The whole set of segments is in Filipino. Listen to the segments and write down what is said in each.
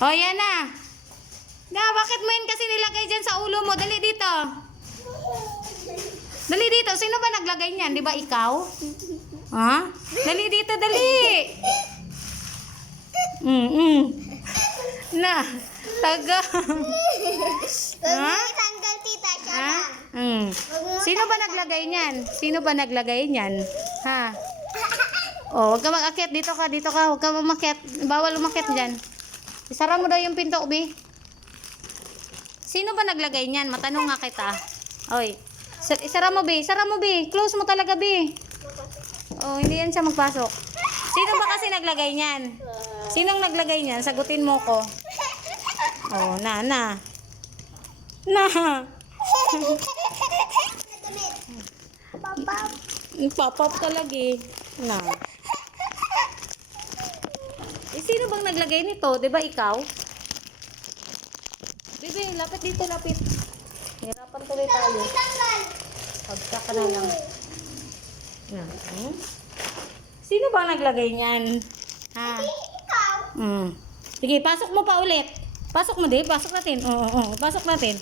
O, yan na. Bakit mo yun kasi nilagay dyan sa ulo mo? Dali dito. Dali dito. Sino ba naglagay niyan? Di ba ikaw? Ha? Dali dito, dali. Na. Taga. Ha? Tanggal tita siya Ha? lang. Sino ba naglagay niyan? Sino ba naglagay niyan? Ha? Oh, wag ka mag-akyat. Dito ka, dito ka. Wag ka umakyat. Bawal umakyat dyan. Isara mo daw yung pinto, Bi. Sino ba naglagay niyan? Matanong nga kita. Oy. Isara mo, Bi. Isara mo, Bi. Close mo talaga, Bi. Oh, hindi yan siya magpasok. Sino ba kasi naglagay niyan? Sinong naglagay niyan? Sagutin mo ko. Oh, na. Papa. Pop-up talaga eh. Na. Sino bang naglagay nito? 'Di ba ikaw? Bebe, lapit dito, lapit. Hirapan tuloy tayo. Pagsak ka na lang. Na. Sino bang naglagay niyan? Ha? Ikaw. Sige, pasok mo pa ulit. Pasok mo, di. Pasok natin. Oo. Pasok natin.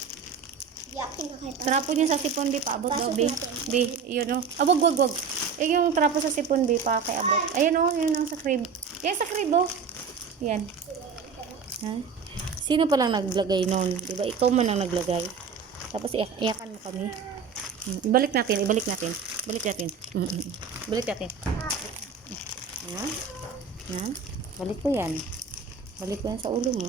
Yakin na kita. Trapo niya sa sipon, Bi. Paabot daw, Pasok Bi. natin. Bi, yun o. Ah, wag. Eh, yung trapo sa sipon, Bi, pa kay abot. Ayan o, yun o, sa crib. Yan, sa crib o. Yan. Ha? Sino palang naglagay nun? Diba? Ikaw man ang naglagay. Tapos, iyakan mo kami. Ibalik natin. Balik natin. Balik natin. Yan. Balik ko yan. Balik ko yan sa ulo mo.